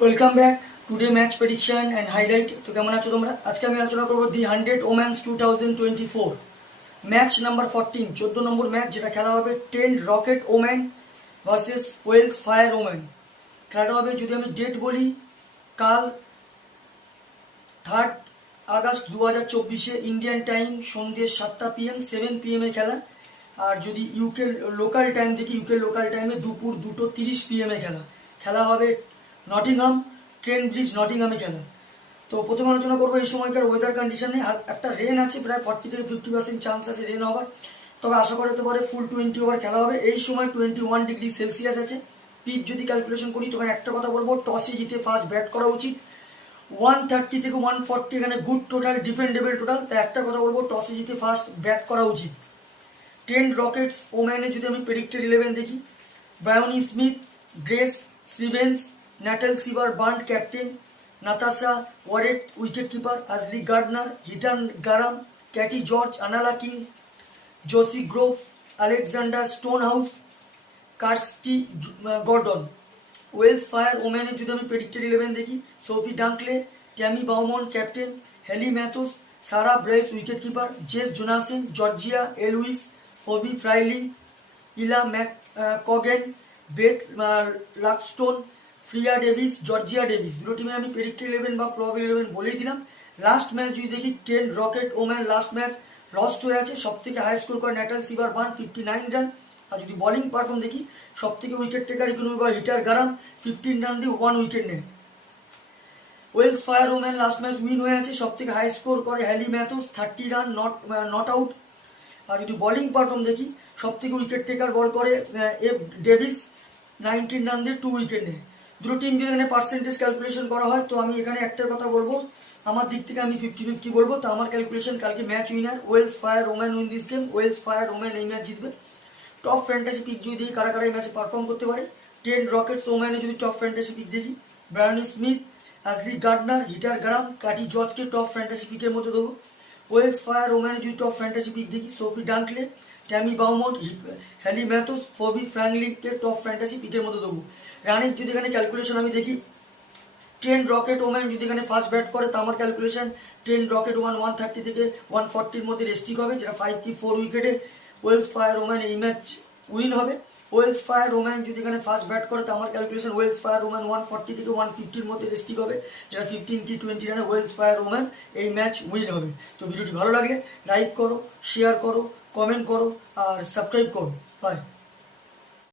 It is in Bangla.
Welcome back today match prediction and highlight. তো কেমন আছো তোমরা? আজকে আমি আলোচনা করবো দি 100 ওমেন্স 2024 ম্যাচ নাম্বার 14, 14 নম্বর ম্যাচ, যেটা খেলা হবে 10 rocket women versus Welsh fire women. খেলাটা হবে, যদি আমি ডেট বলি, কাল 3 আগস্ট 2024 ইন্ডিয়ান টাইম সন্ধ্যে 7টা PM 7 PM এ খেলা। আর যদি ইউকে লোকাল টাইম দেখি, ইউকে লোকাল টাইমে দুপুর 2:30 PM এ খেলা। খেলা হবে নটিংহাম, ট্রেন্ট ব্রিজ নটিংহামে খেলা। তো প্রথমে আলোচনা করবো এই সময়কার ওয়েদার কন্ডিশনে। একটা রেন আছে, প্রায় 40 থেকে 50% চান্স আছে রেন হওয়ার, তবে আশা করতে পারে ফুল 20 ওভার খেলা হবে। এই সময় 21 ডিগ্রি সেলসিয়াস আছে। পিচ যদি ক্যালকুলেশন করি, তখন একটা কথা বলবো, টসে জিতে ফার্স্ট ব্যাট করা উচিত। 130 থেকে 140 এখানে গুড টোটাল, ডিফেন্ডেবল টোটাল, তাই একটা কথা বলবো, টসে জিতে ফার্স্ট ব্যাট করা উচিত। 10 রকেটস ওম্যানে যদি আমি প্রেডিক্টেড 11 দেখি, Bryony Smith, Grace Stevens, Nat Sciver Brunt captain, Natasha Wraith wicket keeper, Ashleigh Gardner, Heather Graham, Katie George, আনালা King, Josie Groves, Alexander Stonehouse, Kirstie Gordon. Welsh Fire ওম্যানের যদি আমি প্রেডিক্টেড 11 দেখি, Sophie Dunkley, Tammy Beaumont captain, Hayley Matthews, Sarah Bryce wicket keeper, Jess Jonassen, Georgia Elwiss, Phoebe Fryling, Ella McCaughan, Beth Langston, Freya Davies, Georgia Davies. দুটো টিমে আমি প্রেডিক্টেড 11 বা প্রবাবল 11 বলেই দিলাম। লাস্ট ম্যাচ যদি দেখি, 10 rocket woman last match lost হয়ে আছে। সব থেকে হাই স্কোর করে ন্যাটাল সিভার বার্ন 59 রান। আর যদি বোলিং পারফর্ম দেখি, সব থেকে উইকেট টেকার ইকোনমি বা হিটার গারাম 15 রান দিয়ে 1 উইকেট নেয়। Welsh fire woman last match win হয়ে আছে। সব থেকে হাই স্কোর করে Hayley Matthews 30 run, not out. আর যদি বোলিং পারফর্ম দেখি, সব থেকে উইকেট টেকার বল করে এফ ডেভিস 19 রান দিয়ে 2 উইকেট নেয়। দুটো টিম যদি এখানে পার্সেন্টেজ ক্যালকুলেশন করা হয়, তো আমি এখানে একটা কথা বলবো, আমার দিক থেকে আমি 50-50 বলবো। তো আমার ক্যালকুলেশন, কালকে match winner Welsh fire woman win this game. Welsh fire woman এই ম্যাচ জিতবে। টপ ফ্যান্টাসি পিক যদি দেখি, কারা কারা এই ম্যাচে পারফর্ম করতে পারে, 10 রকেটস ওম্যানে যদি টপ ফ্যান্টাসি পিক দেখি, ব্রায়নি স্মিথ, আজলি গার্ডনার, হিটার গারাম, কাটি জর্জকে টপ ফ্যান্টাসি পিকের মধ্যে দেবো। ওয়েলস ফায়ার ওম্যানে যদি টপ ফ্যান্টাসি পিক দেখি, Sophie Dunkley, Tammy বাউমন্ট, Hailey Mathews, ফবি ফ্র্যাঙ্কলিনকে top fantasy পিকের মধ্যে দেবো। রানের যদি এখানে ক্যালকুলেশন আমি দেখি, 10 রকেট ওম্যান যদি এখানে ফার্স্ট ব্যাট করে, তো আমার ক্যালকুলেশন 10 রকেট ওম্যান 130 থেকে 140 মধ্যে রেস্টিক হবে, যেটা 5 কি 4 উইকেটে ওয়েলস ফায়ার ওম্যান এই ম্যাচ উইন হবে। ওয়েলস ফায়ার ওম্যান যদি এখানে ফার্স্ট ব্যাট করে, তো আমার ক্যালকুলেশন ওয়েলস ফায়ার ওম্যান 140 থেকে 150 মধ্যে রেস্টিক হবে, যেটা 15 কি 20 রানে ওয়েলস ফায়ার ওম্যান এই ম্যাচ উইন হবে। তো ভিডিওটি ভালো লাগলে লাইক করো, শেয়ার করো, কমেন্ট করো আর সাবস্ক্রাইব করো। বাই।